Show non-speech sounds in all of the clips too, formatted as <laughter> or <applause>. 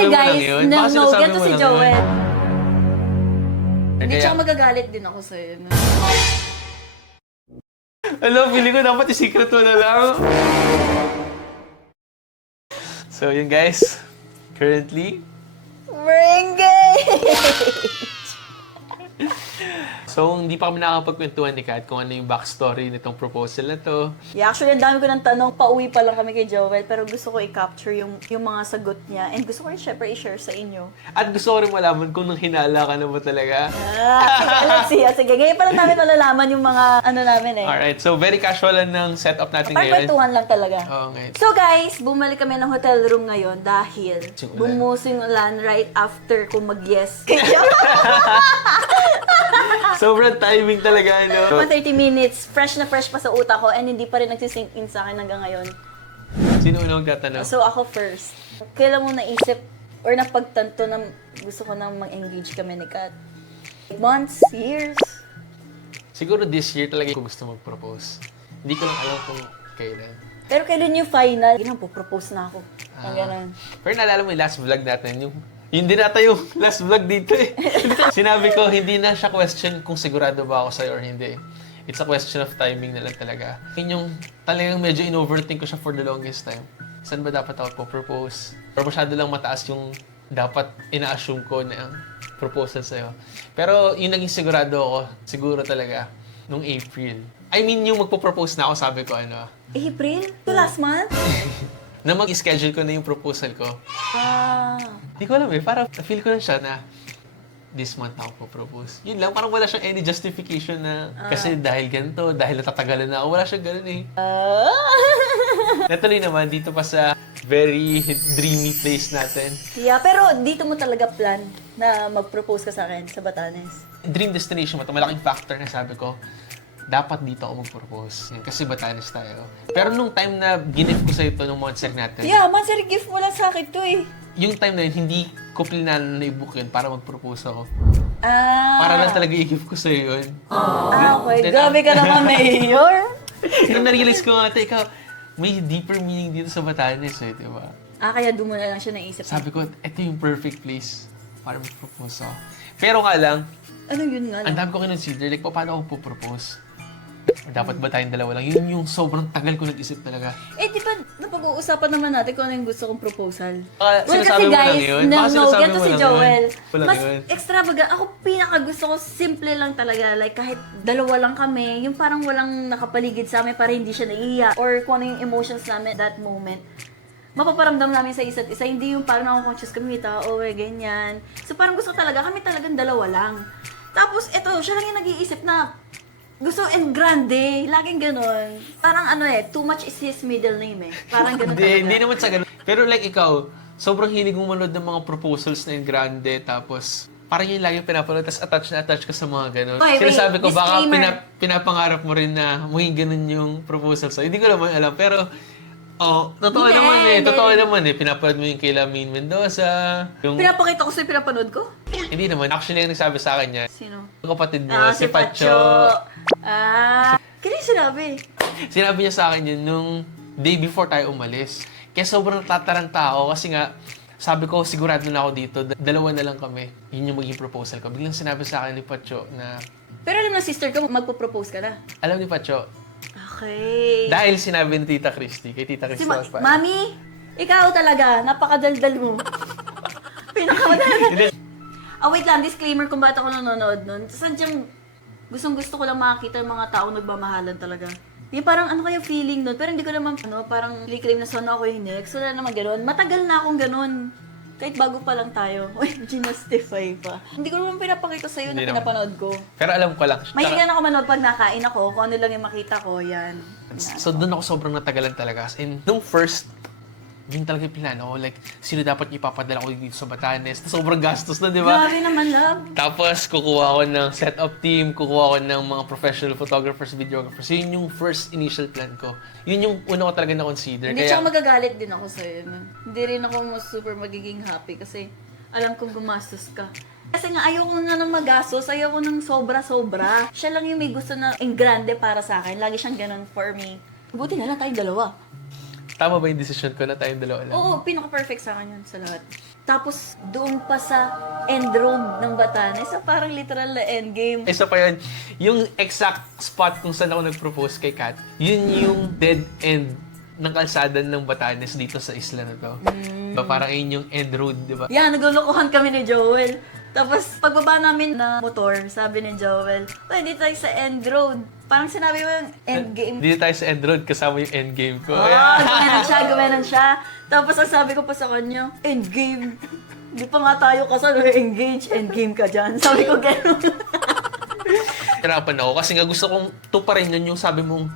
nasabi mo lang guys, yun? no, Baka no, sinasabi ganito mo si lang Joel. yun. Hindi, Kaya- tsaka magagalit din ako sa'yo. no? Alam, feeling ko dapat i-secret mo na lang. So, yun guys. Currently, <laughs> So, hindi pa kami nakakapagkwentuhan ni Kat kung ano yung backstory nitong proposal na to. Yeah, actually, ang dami ko ng tanong. Pauwi pa lang kami kay Joel. Pero gusto ko i-capture yung, yung mga sagot niya. And gusto ko rin syempre i-share sa inyo. At gusto ko rin malaman kung nang hinala ka na ba talaga. Ah, <laughs> let's see. Ah, Sige, ngayon pa lang namin malalaman yung mga ano namin eh. Alright, so very casual lang ng setup natin ngayon. kwentuhan lang talaga. Oo, ngayon. So guys, bumalik kami ng hotel room ngayon dahil Yung ulan. bumuso yung ulan right after ko mag-yes. <laughs> <laughs> Sobrang timing talaga, ano? Mga 30 minutes, fresh na fresh pa sa utak ko and hindi pa rin nagsisink in sa akin hanggang ngayon. Sino unang magtatanong? So ako first. Kailan mo naisip or napagtanto na gusto ko na mag-engage kami ni Kat? Months? Years? Siguro this year talaga ko gusto mag-propose. Hindi ko lang alam kung kailan. Pero kailan yung final? Ginang po, propose na ako. Ang Ah. ganun. Pero naalala mo yung last vlog natin, yung yun din nata yung <laughs> last vlog dito eh. <laughs> Sinabi ko, hindi na siya question kung sigurado ba ako sa'yo or hindi. It's a question of timing na lang talaga. Yun yung talagang medyo in-overthink ko siya for the longest time. Saan ba dapat ako po-propose? Or masyado lang mataas yung dapat ina-assume ko na proposal sa'yo. Pero yung naging sigurado ako, siguro talaga, nung April. I mean, yung magpo-propose na ako, sabi ko ano, April? To last month? <laughs> na mag-schedule ko na yung proposal ko. Ah. Hindi ko alam eh. Parang feel ko na siya na this month ako propose. Yun lang, parang wala siyang any justification na kasi dahil ganito, dahil natatagalan na ako. Wala siyang ganun eh. Ah. <laughs> Natuloy naman dito pa sa very dreamy place natin. yeah, pero dito mo talaga plan na mag-propose ka sa akin sa Batanes. Dream destination mo, ito malaking factor na sabi ko, dapat dito ako mag-propose. Yan, kasi Batanes tayo. Pero nung time na ginif ko sa ito nung monster natin, Yeah, man, sir, gift mo lang sa akin to eh. Yung time na yun, hindi ko plinanan na i-book yun para mag-propose ako. Ah. Para lang talaga i-give ko sa'yo yun. Ah, okay. Then, Grabe ka naman, Mayor. <laughs> Nung na-realize ko nga, ikaw, may deeper meaning dito sa Batanes eh, di ba? ah, kaya doon mo na lang siya naisip. Sabi ko, ito yung perfect place para mag-propose ako. Pero nga lang, Ano yun nga ang lang? dami ko kinonsider, like, paano ako po-propose? Dapat ba tayong dalawa lang? Yun yung sobrang tagal ko nag-isip talaga. Eh, di ba, napag-uusapan naman natin kung ano yung gusto kong proposal. Ah, well, sinasabi kasi mo lang guys, yun? no, Baka no, sinasabi ganito mo si lang Joel. yun? Mas yun. extravagant. Ako, pinaka gusto ko, simple lang talaga. Like, kahit dalawa lang kami, yung parang walang nakapaligid sa amin para hindi siya naiiyak. Or kung ano yung emotions namin at that moment. Mapaparamdam namin sa isa't isa. Hindi yung parang ako-conscious kami, tao, eh, ganyan. So, parang gusto talaga, kami talagang dalawa lang. Tapos, ito, siya lang yung nag-iisip na gusto and grande. Laging ganon. Parang ano eh, too much is his middle name eh. Parang ganon Hindi, talaga. hindi naman sa ganun. Pero like ikaw, sobrang hilig mong manood ng mga proposals na yung grande, tapos parang yung lagi pinapanood, tapos attach na attach ka sa mga ganun. Wait, Sinasabi ko, baka disclaimer. pina- pinapangarap mo rin na maging ganun yung proposal sa Hindi ko naman alam, pero Oh, totoo Hindi, naman eh. hindi. Totoo naman eh. Pinapanood mo yung kay Lamin Mendoza. Yung... Pinapakita ko sa'yo, pinapanood ko? Hindi naman. Actually, yung nagsabi sa akin niya, Sino? yung kapatid mo, Ah, si si Pacho. Pacho. Ah, kaya yung sinabi. Sinabi niya sa akin yun nung day before tayo umalis. Kaya sobrang tataranta ako kasi nga, sabi ko, sigurado na ako dito. Da- Dalawa na lang kami. Yun yung maging proposal ko. Biglang sinabi sa akin ni Pacho na, Pero alam ng sister ko, magpo-propose ka na. alam ni Pacho, Okay. dahil sinabi ni Tita Christy, kay Tita Si Christy Ma- magpa- Mami, ikaw talaga, napakadaldal mo. Pinakamadaldal. Ah, wait lang, disclaimer kung ba't ako nanonood nun. Sadyang, gustong gusto ko lang makakita yung mga taong nagmamahalan talaga. Yung parang ano kaya feeling nun, pero hindi ko naman, ano, parang claim na sana ako yung next. Wala naman ganun. Matagal na akong ganun. Kahit bago pa lang tayo. <laughs> Uy, ginastify pa. Hindi ko naman pinapakita sa'yo na Hindi naman. pinapanood ko. Pero alam ko lang. Mahilig na ako manood pag nakain ako. Kung ano lang yung makita ko, yan. So, doon ako sobrang natagalan talaga. As in, nung first, yun talaga yung plano ko. Like, sino dapat ipapadala ko dito sa Batanes? Na sobrang gastos na, di ba? Grabe naman, love. Tapos, kukuha ko ng setup team, kukuha ko ng mga professional photographers, videographers. Yun yung first initial plan ko. Yun yung una ko talaga na-consider. Hindi, Kaya, tsaka magagalit din ako sa'yo. No? Hindi rin ako mas super magiging happy kasi alam kong gumastos ka. Kasi nga, ayoko nga ng magastos, ayoko ng sobra-sobra. Siya lang yung may gusto na grande para sa akin. Lagi siyang ganun for me. Buti na lang tayong dalawa. Tama ba yung decision ko na tayong dalawa lang? Oo, pinaka-perfect sa akin yun sa lahat. Tapos, doon pa sa end road ng Batanes, sa parang literal na end game. Isa pa yun, yung exact spot kung saan ako nag-propose kay Kat, yun yung dead end ng kalsada ng Batanes dito sa isla na to. Ba, parang yun yung end road, di ba? Yan, naglulukuhan kami ni Joel. Tapos, pagbaba namin na motor, sabi ni Joel, dito tayo sa end road. Parang sinabi mo yung end game. Dito tayo sa end road kasama yung end game ko. Ah, gumanon siya, gumanon siya. Tapos ang sabi ko pa sa kanya, end game. Di pa nga tayo kasal, engage, end game ka dyan. Sabi ko gano'n. <laughs> Hirapan ako kasi nga gusto kong tuparin yun yung sabi mong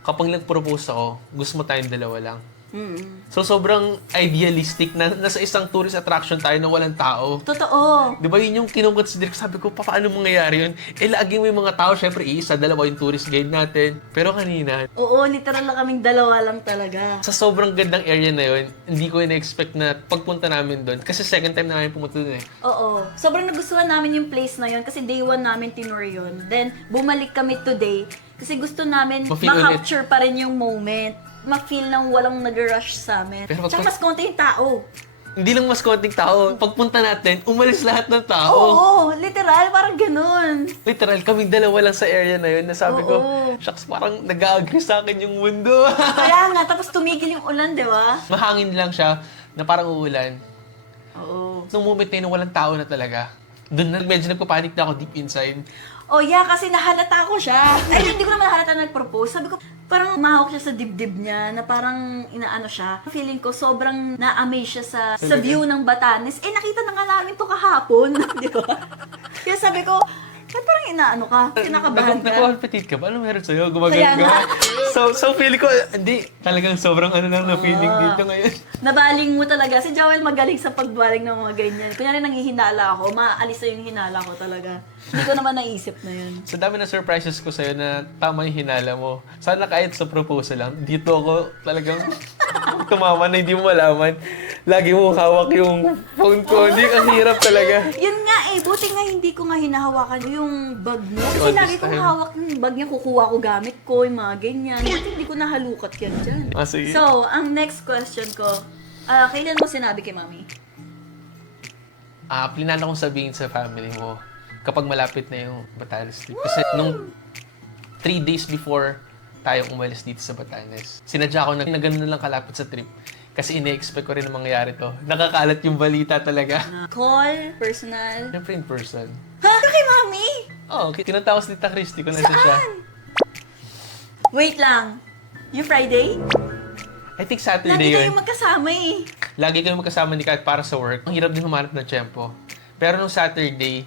kapag nag-propose ako, gusto mo tayong dalawa lang. Mm So, sobrang idealistic na nasa isang tourist attraction tayo na walang tao. Totoo. Di ba yun yung kinukonsider ko? Sabi ko, pa, paano mangyayari yun? Eh, lagi yung mga tao, syempre, isa, dalawa yung tourist guide natin. Pero kanina, Oo, literal lang kaming dalawa lang talaga. sa sobrang gandang area na yun, hindi ko na-expect na pagpunta namin doon. Kasi second time na namin pumunta doon eh. Oo. Sobrang nagustuhan namin yung place na yun kasi day one namin tinur yun. Then, bumalik kami today kasi gusto namin Ma-feel ma-capture pa rin yung moment. Ma-feel nang walang nag-rush sa amin. Pero pag- Tsaka mas konti yung tao. Hindi lang mas konting tao. Pagpunta natin, umalis lahat ng tao. Oo, literal, parang ganun. Literal, kaming dalawa lang sa area na yun na sabi ko, Oo. shucks, parang nag-agree sa akin yung mundo. <laughs> Kaya nga, tapos tumigil yung ulan, di ba? Mahangin lang siya na parang uulan. Oo. Nung moment na yun, walang tao na talaga. Doon na medyo nagpapanik na ako deep inside. Oh yeah, kasi nahalata ko siya. Ay, hindi ko naman nahalata na nag-propose. Sabi ko, parang mahawak siya sa dibdib niya, na parang inaano siya. Feeling ko, sobrang na-amaze siya sa, sa view ng Batanes. Eh, nakita na nga namin to kahapon, <laughs> di ba? Kaya sabi ko, ba't parang inaano ka? Kinakabahan ka? Nagko-compete ka ba? Ano meron sa'yo? Kaya Gumagano nga. ka? So, so feeling ko, hindi, talagang sobrang ano lang na feeling Ah. dito ngayon. Nabaling mo talaga. Si Joel magaling sa pagbaling ng mga ganyan. Kunyari nanghihinala ako, maaalis na yung hinala ko talaga. Hindi ko naman naisip na yun. Sa dami ng surprises ko sa'yo na tama yung hinala mo. Sana kahit sa proposal lang, dito ako talagang <laughs> tumama na hindi mo malaman. Lagi mo hawak yung phone ko. Hindi, ang hirap talaga. Yun nga eh, buti nga hindi ko nga hinahawakan yung bag mo. Kasi all lagi this kong time. hawak yung bag niya, kukuha ko gamit ko, yung mga ganyan. Buti hindi ko nahalukat yan dyan. Ah, sige. So, ang next question ko, ah kailan mo sinabi kay mami? Ah, plinano kong sabihin sa family mo kapag malapit na yung Batanes trip. Kasi nung three days before tayo umalis dito sa Batanes, sinadya ko na, na ganun na lang kalapit sa trip. Kasi ine-expect ko rin na mangyayari to. Nakakalat yung balita talaga. Call, personal. Siyempre in person. Ha? Kay mami? Oo, oh, tinatawag si Tita Christy kung nasa siya. Saan? Wait lang. Yung Friday? I think Lagi Saturday yun. kayong magkasama eh. Lagi kami magkasama ni Kat para sa work. Ang hirap din humanap ng tiyempo. Pero nung Saturday,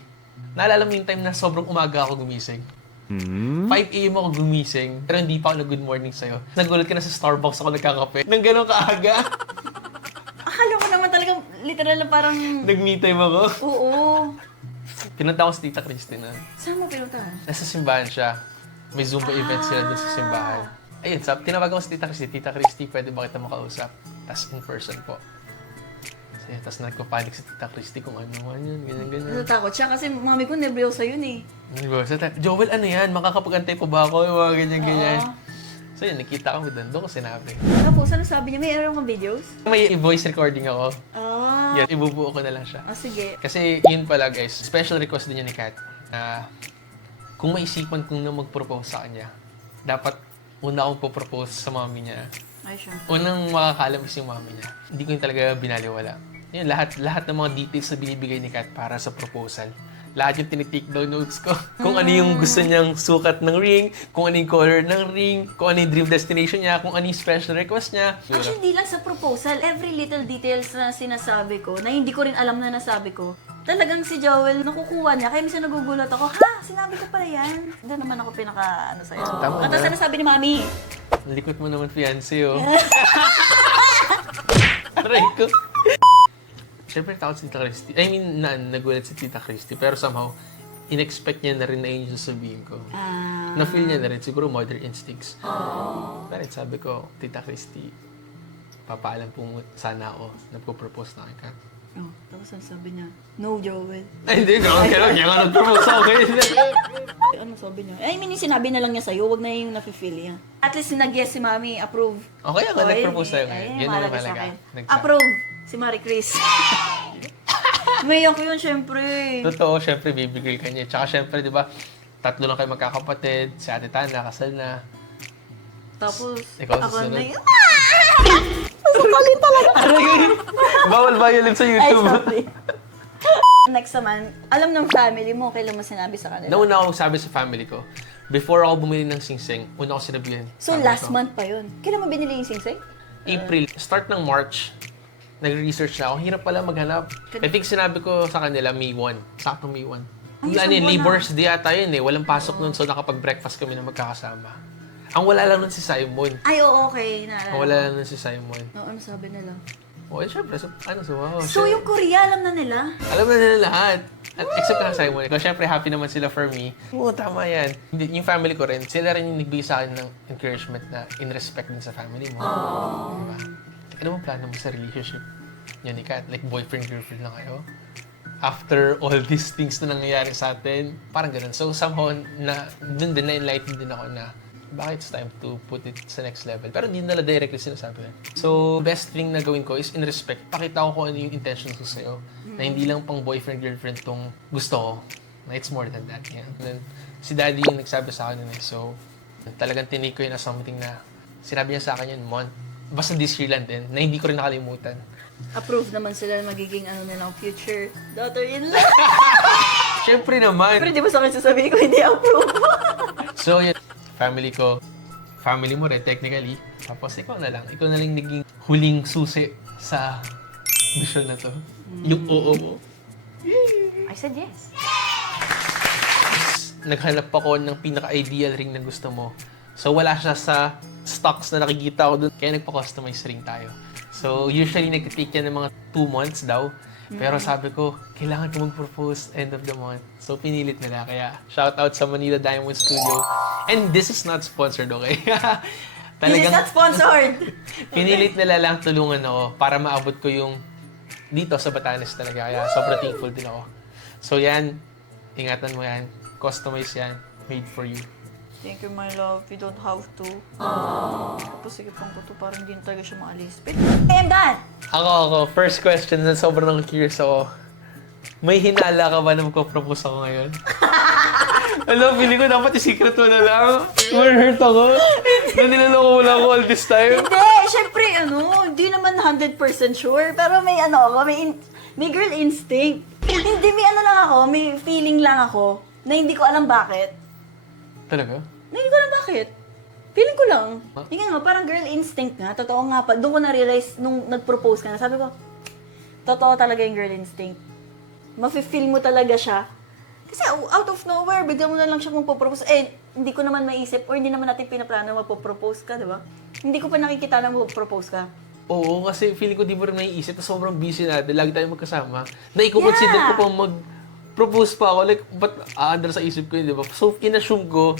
naalala mo yung time na sobrang umaga ako gumising. 5 a.m. ako gumising, pero hindi pa ako nag-good morning sa'yo. Nagulat ka na sa Starbucks ako nagkakape. Nang gano'ng kaaga, <laughs> Akala ko naman talaga, literal na parang, nag-me time ako. oo. Pinunta ko si Tita Christina. Saan mo pinunta? Nasa simbahan siya. May Zumba event sila dun sa simbahan. Ayun, sab tinawagan ko si Tita Christy. Tita Christy, pwede ba kita makausap? Tapos in person po. So, yun, tapos nagpapanik si Tita Christy kung ano man yun, ganyan, ganyan. Natatakot siya kasi mami ko nervyosa yun eh. Di ba? So, ta- Joel, ano yan? Makakapagantay pa ba ako? Yung mga ganyan-ganyan. Oo. So yun, nakita kami doon. Doon ko sinabi. Tapos, ano sabi niya? May error mga videos? May voice recording ako. Ah. Yan, ibubuo ko na lang siya. Ah, sige. Kasi yun pala guys, special request din yun ni Kat na kung maisipan kong na mag-propose sa kanya, dapat una akong po-propose sa mami niya. Ay, siya. Unang makakalam is yung mami niya. Hindi ko yung talaga binaliwala. Yun, lahat, lahat ng mga details na binibigay ni Kat para sa proposal. Lahat yung tinitake down notes ko. <laughs> Kung ano yung gusto niyang sukat ng ring, kung ano yung color ng ring, kung ano yung dream destination niya, kung ano yung special request niya. Actually, hindi lang sa proposal. Every little details na sinasabi ko, na hindi ko rin alam na nasabi ko, talagang si Joel, nakukuha niya. Kaya minsan nagugulat ako, ha? Sinabi ko pala yan. Doon naman ako pinaka, ano sa'yo. Tama At tapos na. sinasabi ni Mami, Likot mo naman fiancé, oh. <laughs> Aray ko. Siyempre, takot si Tita Christy. I mean, na, nagulat si Tita Christy. Pero somehow, in-expect niya na rin na yun yung sasabihin ko. ah, Na-feel niya na rin, siguro mother instincts. Pero sabi ko, Tita Christy, papaalam po mo sana ako, nagpo-propose na Kat. Oh, tapos ang sabi niya, no, Joel. Ay, hindi. Kaya kaya kaya nga nag-propose sa akin. Ano sabi niya? I mean, yung sinabi na lang niya sa'yo, wag na yung nafe-feel niya. At least nag-yes si Mami, approve. Okay Oh, nag-propose tayo ayun, Yun akin. Nagsa- Approve, si Marie Chris. Mayak ko yun, syempre. Totoo, syempre, baby girl ka niya. Tsaka syempre, di ba, tatlo lang kayo magkakapatid. Si Ate Tana, kasal na. Tapos, Ikaw ako susunod. na yun. Susukalin talaga. <laughs> Bawal violence sa Ay, YouTube. sorry. <laughs> Next naman, alam ng family mo, kailan mo sinabi sa kanila? Nauna ako magsabi sa family ko, before ako bumili ng singsing, una ako sinabihan. So, family last ko. month pa yun. Kailan mo binili yung singsing? April, start ng March, nag-research na ako. Hirap pala maghanap. I think sinabi ko sa kanila, May 1. Sakto May 1. Ay, ano yun, Labor's Day ata yun eh. Walang pasok nun, so nakapag-breakfast kami na magkakasama. Ang wala lang nun si Simon. Ay, oo, okay. Naalala Ang wala lang nun si Simon. Oo, ano sabi nila? O, eh, syempre, so, ano, so, wow. So, yung Korea, alam na nila? Alam na nila lahat. At except na Simon. So, syempre, happy naman sila for me. Oo, tama yan. Yung family ko rin, sila rin yung nagbigay sa akin ng encouragement na in respect din sa family mo. Diba? Ano bang plano mo sa relationship niyo ni Kat? Like, boyfriend-girlfriend lang kayo? After all these things na nangyayari sa atin, parang ganun. So, somehow, na, dun din, na-enlighten din ako na baka it's time to put it sa next level. Pero hindi nila directly sinasabi yan. So, best thing na gawin ko is in respect, pakita ko kung ano yung intentions ko sa'yo. Na hindi lang pang boyfriend-girlfriend tong gusto ko. Na it's more than that. Yeah. And then, si daddy yung nagsabi sa akin yun eh. So, talagang tinake ko yun as something na sinabi niya sa akin yun, month. Basta this year lang din, na hindi ko rin nakalimutan. Approve naman sila na magiging ano nilang future daughter-in-law. <laughs> Siyempre naman. Pero di ba sa akin sasabihin ko hindi approve? <laughs> So, yun. Family ko. Family mo rin, technically. Tapos, ikaw na lang. Ikaw na lang naging huling susi sa mission na to. Yung oo mo. I said yes. Naghanap ako ng pinaka-ideal ring na gusto mo. So, wala siya sa stocks na nakikita ko doon. Kaya nagpa-customize ring tayo. So, usually nag-take yan ng mga 2 months daw. Pero sabi ko, kailangan ko mag-propose end of the month. So, pinilit nila. Kaya, shout out sa Manila Diamond Studio. And this is not sponsored, okay? <laughs> This is not sponsored. <laughs> Pinilit nila lang tulungan ako para maabot ko yung dito sa Batanes talaga. Kaya sobrang thankful din ako. So yan, ingatan mo yan. Customize yan. Made for you. Thank you, my love. You don't have to. Tapos sige pang ko to, parang hindi na talaga siya maalis. But, I am done! Ako, ako, first question na sobrang curious ako. May hinala ka ba na magpo-propose ako ngayon? <laughs> Alam, feeling ko dapat i-secret mo na lang. Ma-hurt ako. Na nilaloko mo lang ako all this time. Hindi, syempre, ano, hindi naman 100% sure. Pero may ano ako, may, in- may girl instinct. hindi, may ano lang ako, may feeling lang ako na hindi ko alam bakit. Talaga? Hindi ko alam bakit. Feeling ko lang. Huh? Hindi nga, parang girl instinct nga. Totoo nga pa. Doon ko na-realize nung nag-propose ka na. Sabi ko, totoo talaga yung girl instinct. Mafe-feel mo talaga siya. Kasi out of nowhere, bigla mo na lang siya magpo-propose. Eh, hindi ko naman maisip or hindi naman natin pinaplano magpo-propose ka, di ba? Hindi ko pa nakikita na magpo-propose ka. Oo, kasi feeling ko di mo rin naiisip na sobrang busy natin. Lagi tayo magkasama. Na i-consider Yeah. ko pang mag-propose pa ako. Like, ba't aandar sa isip ko yun, di ba? So, in-assume ko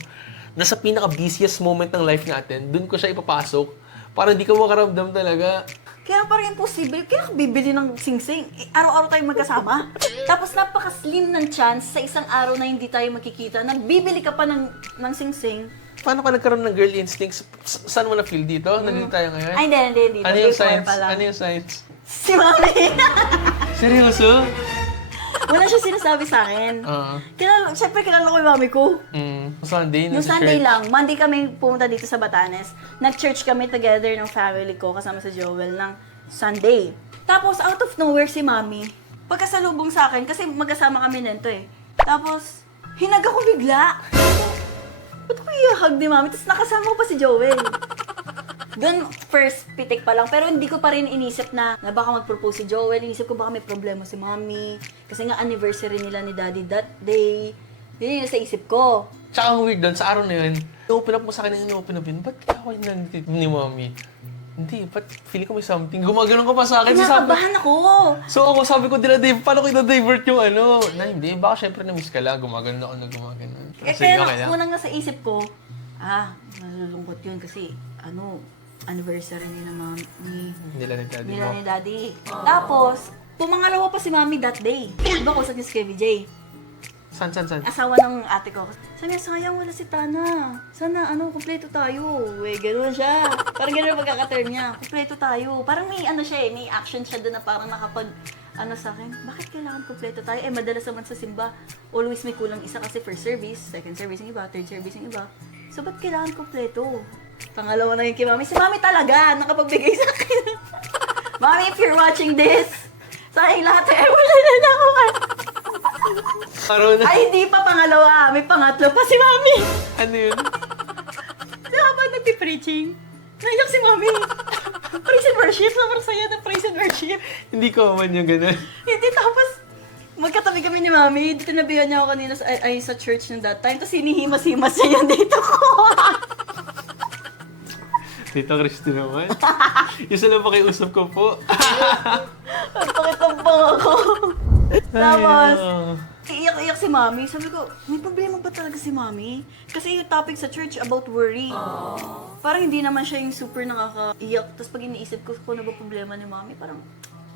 na sa pinaka-busiest moment ng life natin, dun ko siya ipapasok para di ka makaramdam talaga. Kaya parang imposible. Kaya ka bibili ng sing-sing. Eh, araw-araw tayo magkasama. Tapos napaka-slim ng chance sa isang araw na hindi tayo magkikita na bibili ka pa ng, ng sing-sing. Paano ka nagkaroon ng girl instincts? S- saan mo na-feel dito? Nandito tayo ngayon? Ay, hindi, hindi, hindi. ano yung Before science? pa lang. Ano yung science? Si Mami. <laughs> Seryoso? Wala siya sinasabi sa akin. Oo. Kilala, syempre kilala ko yung mami ko. Mm, Sunday, Yung nasa Sunday church. lang, Monday kami pumunta dito sa Batanes. Nag-church kami together ng family ko kasama sa Joel ng Sunday. Tapos out of nowhere si Mami, pagkasalubong sa akin, kasi magkasama kami nito eh. Tapos, hinag ako bigla. Ba't ko i-hug ni Mami? Tapos nakasama ko pa si Joel. Doon, first pitik pa lang. Pero hindi ko pa rin inisip na, na baka mag-propose si Joel. Inisip ko baka may problema si Mami. Kasi nga anniversary nila ni Daddy that day. Yun yung nasa isip ko. Tsaka ang weird doon, sa araw na yun, i-open up mo sa akin yung in-open up yun, ba't ako yung nandito ni mommy? Hindi, ba't feeling ko may something? Gumagano'n ka pa sa akin. So, sabi, Kinakabahan ako. so ako sabi ko, dinadive, paano ko ina-divert yung ano? Na hindi, baka syempre na-miss ka lang, gumagano'n ako na gumagano'n. Eh, Sige, kaya okay lang. unang nasa isip ko, ah, nalulungkot yun kasi, ano, anniversary ni naman ni Nila ni daddy nila mo. ni daddy. Tapos, Pumangalawa pa si mami that day. Diba ko sa niya si Kevin J? San, san, san? Asawa ng ate ko. Sabi niya, sayang wala si Tana. Sana ano, kumpleto tayo. Wey, gano'n siya. Parang gano'n ang pagkakaterm niya. Kumpleto tayo. Parang may ano siya eh, may action siya doon na parang nakapag ano sa akin, bakit kailangan kumpleto tayo? Eh, madalas naman sa simba, always may kulang isa kasi first service, second service yung iba, third service yung iba. So, ba't kailangan kumpleto? Pangalawa na yung kay mami. Si mami talaga, nakapagbigay sa akin. <laughs> mami, if you're watching this, sayang lahat eh, wala na na ako. Na. Ay, hindi pa pangalawa. May pangatlo pa si Mami. Ano yun? <laughs> Di habang nagpi-preaching, naiyak si Mami. praise and worship. Sobrang saya ng praise and worship. Hindi ko man yung ganun. Hindi, tapos, magkatabi kami ni Mami. Tinabihan niya ako kanina sa, ay, ay, sa church ng that time. Tapos hinihimas-himas niya yung <laughs> dito ko. Tito Christy naman. <laughs> Yung sa lang pakiusap ko po. <laughs> Pagpakitambang ako. Tapos, Ay, iyak-iyak si Mami. Sabi ko, may problema ba talaga si Mami? Kasi yung topic sa church about worry. Parang hindi naman siya yung super nakakaiyak. Tapos pag iniisip ko kung ano ba problema ni Mami, parang,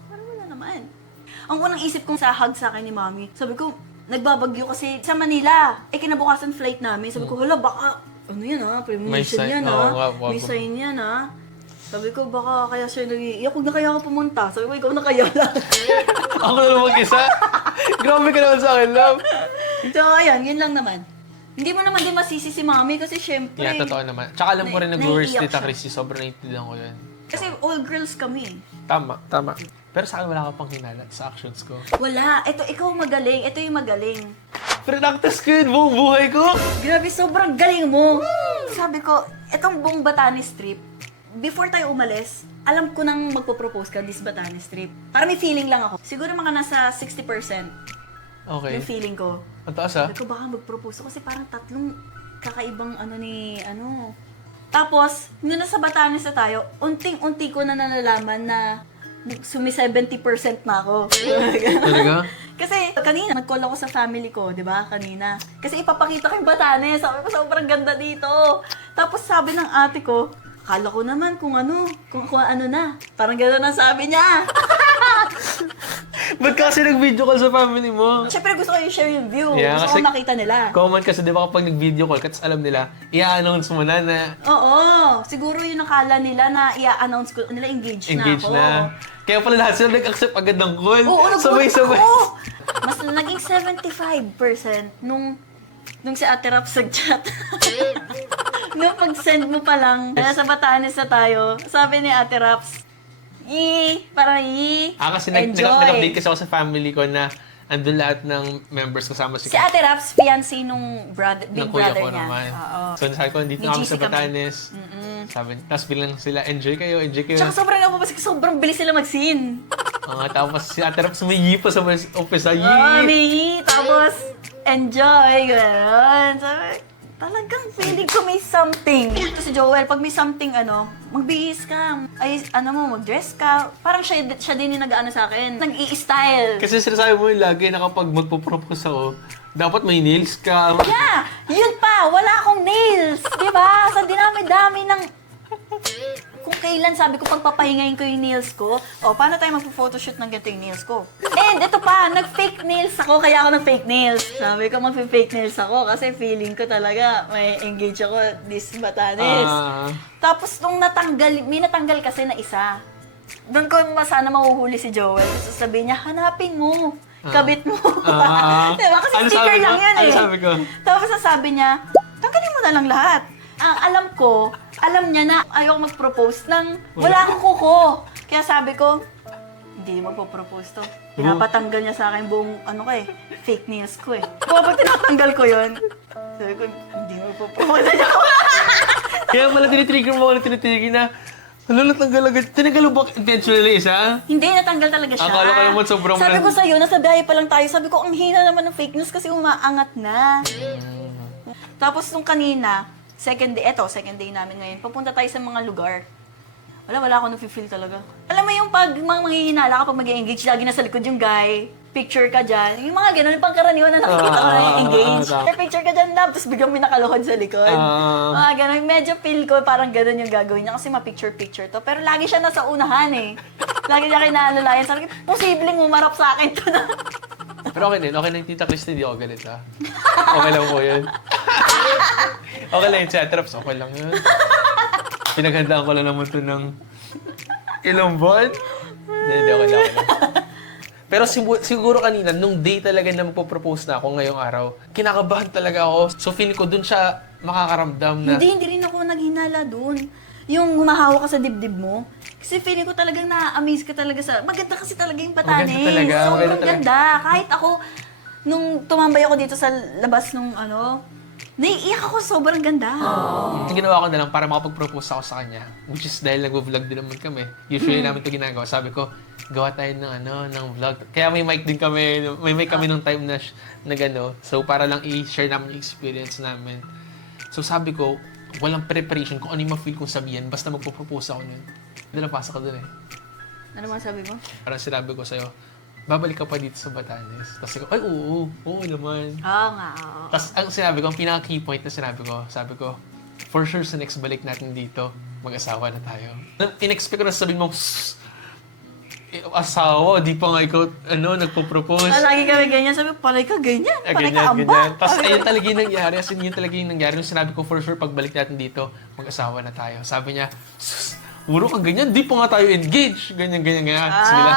parang wala naman. Ang unang isip kong sahag sa akin ni Mami, sabi ko, nagbabagyo kasi sa Manila. Eh, kinabukasan flight namin. Sabi ko, hala, baka, ano yan ha? Premonition yan nga, wag- May sign yan ha? Sabi ko, baka kaya siya nag-iiyak. Huwag na kaya ako pumunta. Sabi ko, ikaw na kaya lang. <laughs> Ako na lang mag-isa. Grabe ka naman sa akin, love. So, ayan, yun lang naman. Hindi mo naman din masisi si mami kasi syempre. Yeah, totoo naman. Tsaka alam ko rin Na- nag-worst siya. Christy. Sobrang naiintindihan ko yun. Kasi all girls kami. Tama, tama. Pero sa akin wala ka pang hinala sa actions ko. Wala. Ito, ikaw magaling. Ito yung magaling. Practice ko yun buong buhay ko. Grabe, sobrang galing mo. Sabi ko, itong buong Batanes trip, before tayo umalis, alam ko nang magpo-propose ka this Batanes trip. Para may feeling lang ako. Siguro mga nasa 60% Okay. yung feeling ko. Ang taas ah. Sabi ko, baka mag-propose ako kasi parang tatlong kakaibang ano ni, ano. Tapos, nung nasa Batanes na tayo, unting-unti ko na nalalaman na sumi 70% na ako. Talaga? <laughs> Kasi kanina, nag-call ako sa family ko, di ba? Kanina. Kasi ipapakita ko yung Batanes. Sabi ko, sobrang ganda dito. Tapos sabi ng ate ko, akala ko naman kung ano, kung, kung ano na. Parang gano'n ang sabi niya. <laughs> Ba't kasi nag-video call sa family mo? Siyempre gusto ko i-share yung view. Yeah, gusto kasi- ko makita nila. Common kasi di ba kapag nag-video call, kasi alam nila, i-announce mo na na Oo, siguro yung nakala nila na i-announce ko, nila engaged, engaged na ako. na. Kaya pala lahat sila nag-accept agad ng call. Oo, Sabay-sabay. ako. Mas naging 75% nung nung si Ate Raps nag-chat. <laughs> nung pag-send mo pa lang, kaya sa Batanes na tayo, sabi ni Ate Raps, Yi! Parang yi! Ah, kasi nag- Enjoy! nag- nag-update kasi ako sa family ko na andun lahat ng members kasama si Si Ate Raps, fiancé nung brother, big ng kuya brother ko niya. naman. Oo. So, sabi ko, dito May na kami GC sa kami. Batanes. Sabi, tapos bilang sila, enjoy kayo, enjoy kayo. Tsaka sobrang napapasik, sobrang bilis sila mag-scene. Ah, tapos si Ate Raps sumiyi pa sa umpisa. Yee! Oh, may yi! Tapos, enjoy! Gano'n. Sabi, talagang feeling ko may something. Ito si Joel, pag may something, ano, magbihis ka. Ay, ano mo, mag-dress ka. Parang siya, siya din yung nag-ano sa akin. Nag-i-style. Kasi sinasabi mo yung lagi na kapag magpo-propose ako, dapat may nails ka. Yeah! Yun pa! Wala akong nails! Di ba? Sa dinami-dami ng... Kung kailan sabi ko pagpapahingayin ko yung nails ko, o paano tayo magpo-photoshoot ng ganito yung nails ko? And ito pa, nag-fake nails ako, kaya ako nag-fake nails. Sabi ko mag-fake nails ako kasi feeling ko talaga may engage ako this Batanes. Ah. Tapos nung natanggal, may natanggal kasi na isa. Doon ko ma- sana mahuhuli si Joel. Tapos sabi niya, hanapin mo. Kabit mo. Ah. <laughs> diba? Kasi Ano sticker sabi ko? lang yun Ano eh. sabi ko? Tapos sabi niya, tanggalin mo na lang lahat. Ang alam ko, alam niya na ayaw mag-propose ng wala akong kuko. Kaya sabi ko, hindi magpo-propose to. Pinapatanggal niya sa akin buong, ano ko eh, fake nails ko eh. Kapag tinatanggal ko yon sabi ko, hindi magpo-propose. <laughs> Kaya pala tinitrigger mo ako na tinitrigger na, ano natanggal agad? Tinanggal mo ba intentionally isa? Hindi, natanggal talaga siya. Akala ko naman sobrang Sabi ko sa'yo, nasa biyahe pa lang tayo. Sabi ko, ang hina naman ng fake news kasi umaangat na. Tapos nung kanina, second day, eto, second day namin ngayon, papunta tayo sa mga lugar. Wala, wala ako nafe-feel talaga. Alam mo yung pag mga manghihinala ka pag mag-engage, lagi nasa likod yung guy, picture ka dyan. Yung mga ganun, yung pangkaraniwan na nakikita ko na Ah, engage. ah, May picture ka dyan, love, tapos biglang may nakaluhod sa likod. Ah. mga ganun. Medyo feel ko parang ganun yung gagawin niya kasi ma-picture-picture to. Pero lagi siya nasa unahan eh. Lagi niya kinaalalayan. Sabi ko, posibleng umarap sa akin to na. Pero okay din. Okay na yung Tita Christy, di ako galit ha. Okay lang po yun. okay lang yung chat traps, okay lang yun. Pinaghandaan ko lang naman to ng ilang buwan. Hindi, hindi, okay lang. lang. Pero sigu- siguro kanina, nung day talaga na magpo-propose na ako ngayong araw, kinakabahan talaga ako. So feeling ko dun siya makakaramdam na Hindi, hindi rin ako naghinala dun. Yung humahawa ka sa dibdib mo. Kasi feeling ko talagang na-amaze ka talaga sa... Maganda kasi talaga yung Batanes. Maganda talaga, Sobrang maganda talaga. ganda. Kahit ako, nung tumambay ako dito sa labas nung ano, naiiyak ako sobrang ganda. Yung ginawa ko na lang para makapag-propose ako sa kanya, which is dahil nag-vlog din naman kami. Usually namin ito ginagawa. Sabi ko, gawa tayo ng ano, ng vlog. Kaya may mic din kami, may mic kami nung time na, sh- na gano. So para lang i-share namin yung experience namin. So sabi ko, walang preparation kung ano yung ma-feel kong sabihin, basta magpo-propose ako nun. Hindi napasa ko dun eh. Ano mga sabi mo? Parang sinabi ko sa'yo, babalik ka pa dito sa Batanes. Tapos ako, ay oo, oo naman. Oo nga, oo. Tapos ang sinabi ko, ang pinaka-key point na sinabi ko, sabi ko, for sure sa next balik natin dito, mag-asawa na tayo. In-expect ko na sabihin mo, "Sss, eh, asawa, di pa nga ikaw, ano, nagpo-propose. Ah, lagi kami ganyan. Sabi ko, palay ka ganyan. Ah, Palay ganyan, ka amba. ganyan. Tapos ayun talaga yung nangyari. As in, yun talaga yung nangyari. Nung sinabi ko, for sure, pagbalik natin dito, mag-asawa na tayo. Sabi niya, sus, puro kang ganyan, di pa nga tayo engage. Ganyan, ganyan, ganyan. Tapos Ah. bigla,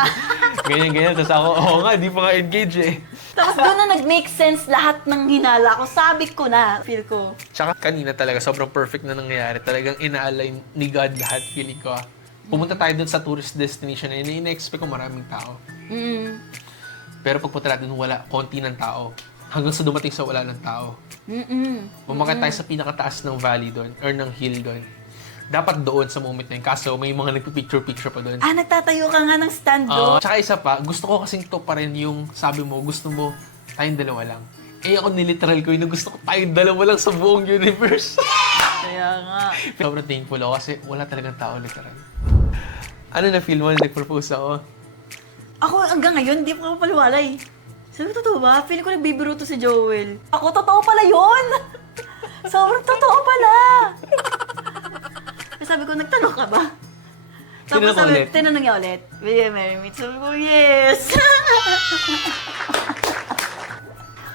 ganyan, ganyan. Tapos ako, oo nga, di pa nga engage eh. Tapos doon na nag-make sense lahat ng hinala ko. Sabi ko na, feel ko. Tsaka kanina talaga, sobrang perfect na nangyayari. Talagang ina-align ni God lahat, feeling ko. ah. Pumunta tayo dun sa tourist destination na yun, ina-expect ko maraming tao. Mm. Pero pagpunta natin, wala, konti ng tao. Hanggang sa dumating sa wala ng tao. Mm-mm. Umakyat tayo sa pinakataas ng valley doon, or ng hill doon. Dapat doon sa moment na yun. Kaso may mga nagpipicture-picture pa doon. Ah, nagtatayo ka nga ng stand Oo. doon. tsaka isa pa, gusto ko kasing to pa rin yung sabi mo, gusto mo tayong dalawa lang. Eh ako niliteral ko yun, na gusto ko tayong dalawa lang sa buong universe. Kaya nga. <laughs> Sobrang thankful ako kasi wala talagang tao literal. Ano na feel mo na nag-propose ako? Ako hanggang ngayon, hindi pa ako paliwalay. Sabi ko, totoo ba? Feeling ko nagbibiro to si Joel. Ako, totoo pala yun! <laughs> Sobrang totoo pala! Tapos sabi ko, nagtanong ka ba? Tinanong sabi, ulit? tinanong niya ulit. Will you marry me? Sabi ko, yes! <laughs>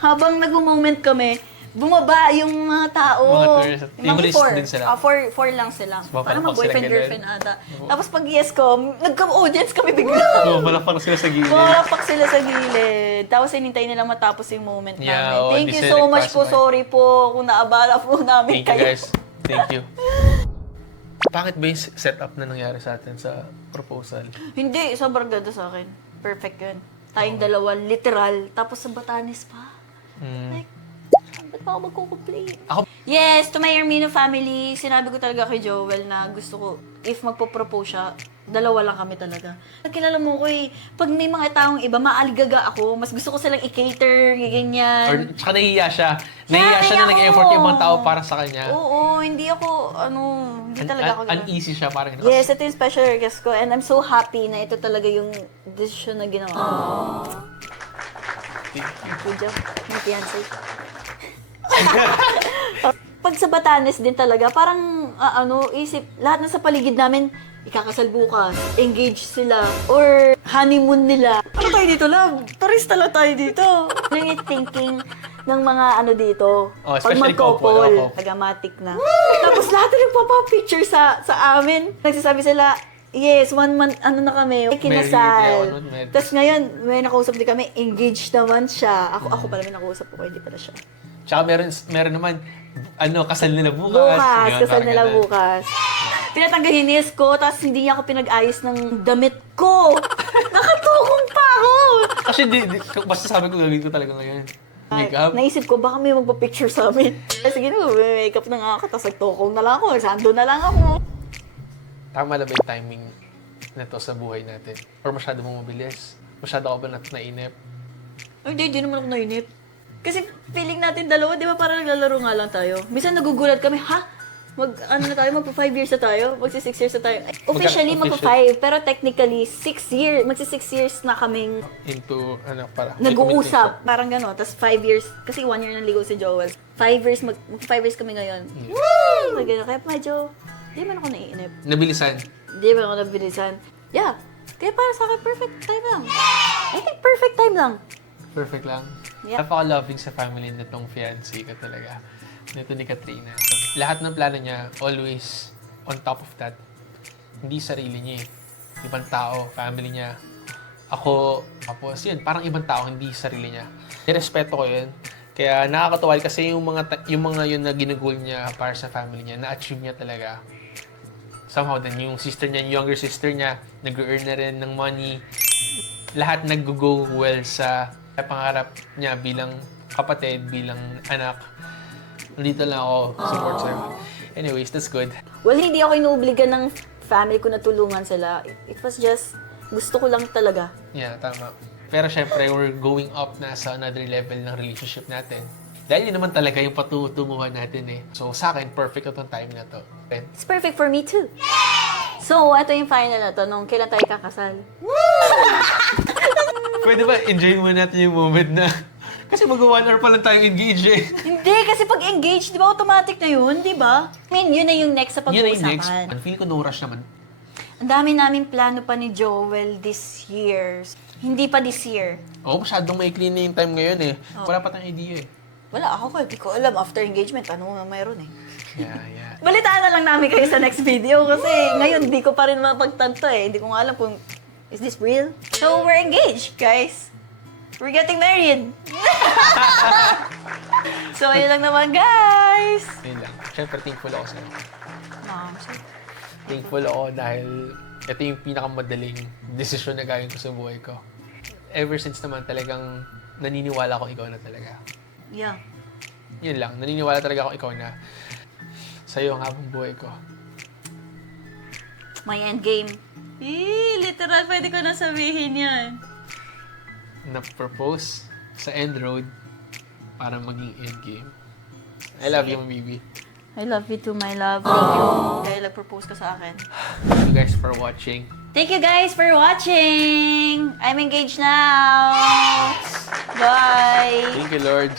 Habang nag-moment kami, bumaba yung mga tao. Mga tourists. Yung mga list four. din sila. Ah, four, four lang sila. So, Parang mga boyfriend, girlfriend ata. Tapos pag yes ko, nagka-audience kami bigla. <laughs> Oo, malapang sila sa gilid. Pumapak sila sa gilid. Tapos hinintay nilang matapos yung moment Yeah, namin. oo, Thank you so much po. by. Sorry po kung naabala po <laughs> namin Thank you kayo. guys. Thank you. <laughs> Bakit ba yung setup na nangyari sa atin sa proposal? Hindi, sobrang ganda sa akin. Perfect yun. Tayong dalawa, literal. Tapos sa Batanes pa. Hmm. Like, ba't pa ako magko-complain? Ako, Yes, to my Ermino family, sinabi ko talaga kay Joel na gusto ko, if magpo-propose siya, dalawa lang kami talaga. Kilala mo ko eh, pag may mga taong iba, maaligaga ako, mas gusto ko silang i-cater, ganyan. or tsaka nahihiya siya. Nahihiya Yeah, siya na nag-effort yung mga tao para sa kanya. Oo, hindi ako, ano, hindi Un- talaga ako un- ganun. uneasy siya parang ganun. Yes, ito yung special request ko and I'm so happy na ito talaga yung decision na ginawa ko. Good job, my fiancé. <laughs> Pag sa Batanes din talaga, parang ah, ano, isip, lahat na sa paligid namin, ikakasal bukas, engage sila, or honeymoon nila. Ano tayo dito, love? Turista lang tayo dito. <laughs> Ano yung thinking ng mga ano dito? Oh, pag especially couple, mag-couple, oh, couple. Tagamatic na. Tapos lahat na nagpapa-picture sa sa amin. Nagsasabi sila, yes, one month, ano na kami, yeah, kinasal. one month married. Tapos ngayon, may nakausap din kami, engaged naman siya. Ako, ako pala may nakausap ko, hindi pala siya. Tsaka meron, meron naman, ano, kasal nila bukas. Bukas, Ganun, kasal parang nila ganun. bukas. Pinatanggahinis ko, tapos hindi niya ako pinag-ayos ng damit ko. <laughs> Nakatukong pa ako. Kasi di, di, basta sabi ko, gagawin ko talaga ngayon. Make up. Naisip ko, baka may magpa-picture sa amin. Sige na, may makeup na nga ako, tapos nagtukong na lang ako, sando na lang ako. Tama na ba yung timing na to sa buhay natin? Or masyado mong mabilis? Masyado ka ba na nainip? Ay, hindi, hindi naman ako nainip. Kasi feeling natin dalawa, di ba parang naglalaro nga lang tayo. Minsan nagugulat kami, ha? Mag, ano na tayo, magpa 5 years na tayo, magsi 6 years na tayo. Ay, officially, magpa official? 5, pero technically, 6 years, magsi 6 years na kaming Into, ano, para? may nag-uusap. Parang gano'n. Tapos 5 years, kasi 1 year nang ligaw si Joel. 5 years, mag, 5 years kami ngayon. Woo! Mag gano'n. Kaya medyo, di man ako naiinip. commitment. Nabilisan. Di man ako nabilisan. Yeah. Kaya para sa akin, perfect time lang. I think perfect time lang. Perfect lang. Yeah. Napaka-loving sa family nitong fiancé ko talaga. Nito ni Katrina. Lahat ng plano niya, always on top of that. Hindi sarili niya eh. Ibang tao, family niya. Ako, tapos yun, parang ibang tao, hindi sarili niya. Nirespeto ko yun. Kaya nakakatuwa kasi yung mga, yung mga yun na ginugol niya para sa family niya, na-achieve niya talaga. Somehow din, yung sister niya, yung younger sister niya, nag-earn na rin ng money. Lahat nag-go well sa sa pangarap niya bilang kapatid, bilang anak. Nandito lang ako, support sa'yo. Anyways, that's good. Well, hindi ako inuobligan ng family ko na tulungan sila. It was just, gusto ko lang talaga. Yeah, tama. Pero syempre, we're going up na sa another level ng relationship natin. Dahil yun naman talaga yung patutunguhan natin eh. So sa akin, perfect na tong time na to. And It's perfect for me too. So, ito yung final na to, nung kailan tayo kakasal. <laughs> pwede ba enjoy muna natin yung moment na kasi mag one hour pa lang tayong engage eh. Hindi, kasi pag engaged, di ba automatic na yun, di ba? I mean, yun na yung next sa Yun na yung next. pag-uusapan. Feel ko no rush naman. Ang dami namin plano pa ni Joel this year. Hindi pa this year. Oo, masyadong maikli na yung time ngayon eh. Wala pa tayong idea eh. Wala, ako ko, hindi ko alam. After engagement, ano nga mayroon eh. Yeah, yeah. Balitaan na lang namin kayo sa next video kasi ngayon di ko pa rin mapagtanto eh. Hindi ko nga alam kung is this real? So we're engaged, guys. We're getting married. <laughs> so ayun lang naman, guys. Yun lang. Siyempre, thankful ako sa'yo. Mom, so, Thankful ako dahil ito yung pinakamadaling desisyon na gagawin ko sa buhay ko. Ever since naman talagang naniniwala ko ikaw na talaga. yeah. Yun lang, naniniwala talaga ako ikaw na sa'yo ang habang buhay ko. My endgame. Eh, literal, pwede ko na sabihin yan. Na-propose sa end road para maging end game. I love you, baby. I love you too, my love. Thank you. <gasps> Dahil nag-propose ka sa akin. Thank you guys for watching. Thank you guys for watching. I'm engaged now. Bye. Thank you, Lord.